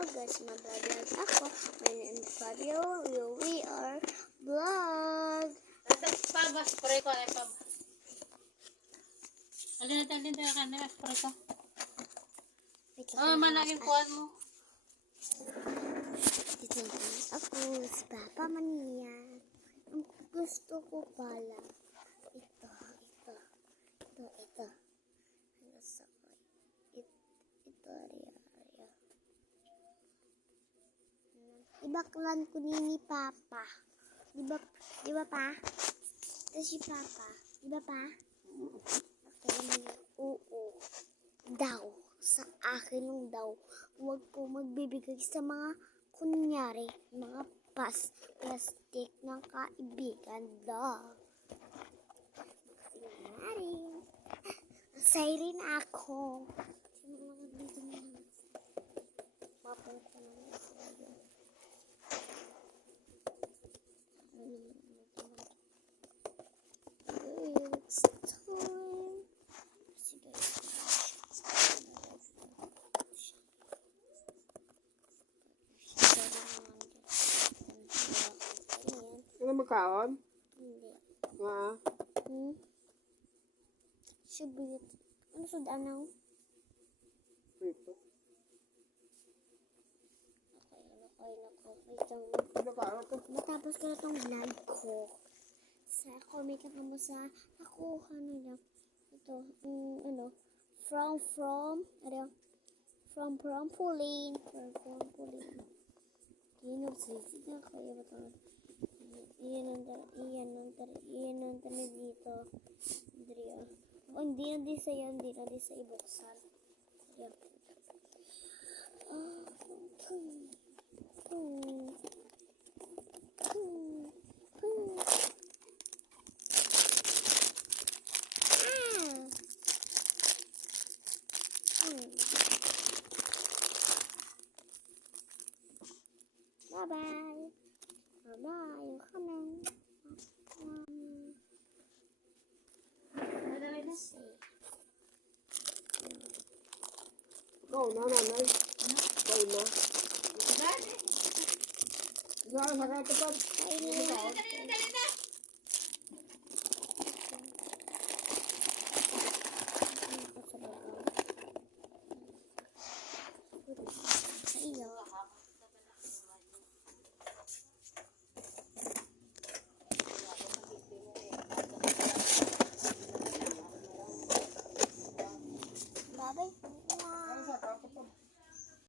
guys, mag-vlog ako. My name is Fabio. We are vlog. Pabas, spray ko. Alin na ka na, spray ko. Managin kuhan mo. Dito na ako, si Papa Mania. Ang gusto ko pala, ito. Ibaklan ko ni Papa. Di ba pa? Ito si Papa. Di ba pa? Okay, oo. Daw. Sa akin yung daw. Huwag po magbibigay sa mga kunyari, mga plastic ng kaibigan daw. Kunyari. Siren ako. Dito na lang. Papunta na lang sa iyo. It's time. Ano magkaon? Hindi. Nga? Subit. Ano sudan ng? Dito. Okay. Ano ka? Ano ka? Matapos ko na itong vlog ko. Sa comment lang mo sa nakuha nila. Ito, from Pauline. From Pauline. Sinubsisid na kayo ba ito? Iyan ang tali dito. Hindi na di sa'yo, hindi na di sa ibuksan. Ayan. Bye-bye. Bye-bye. Come Ikaw na, nanay. Ikaw na. Saan sa katapat? Sa iyo.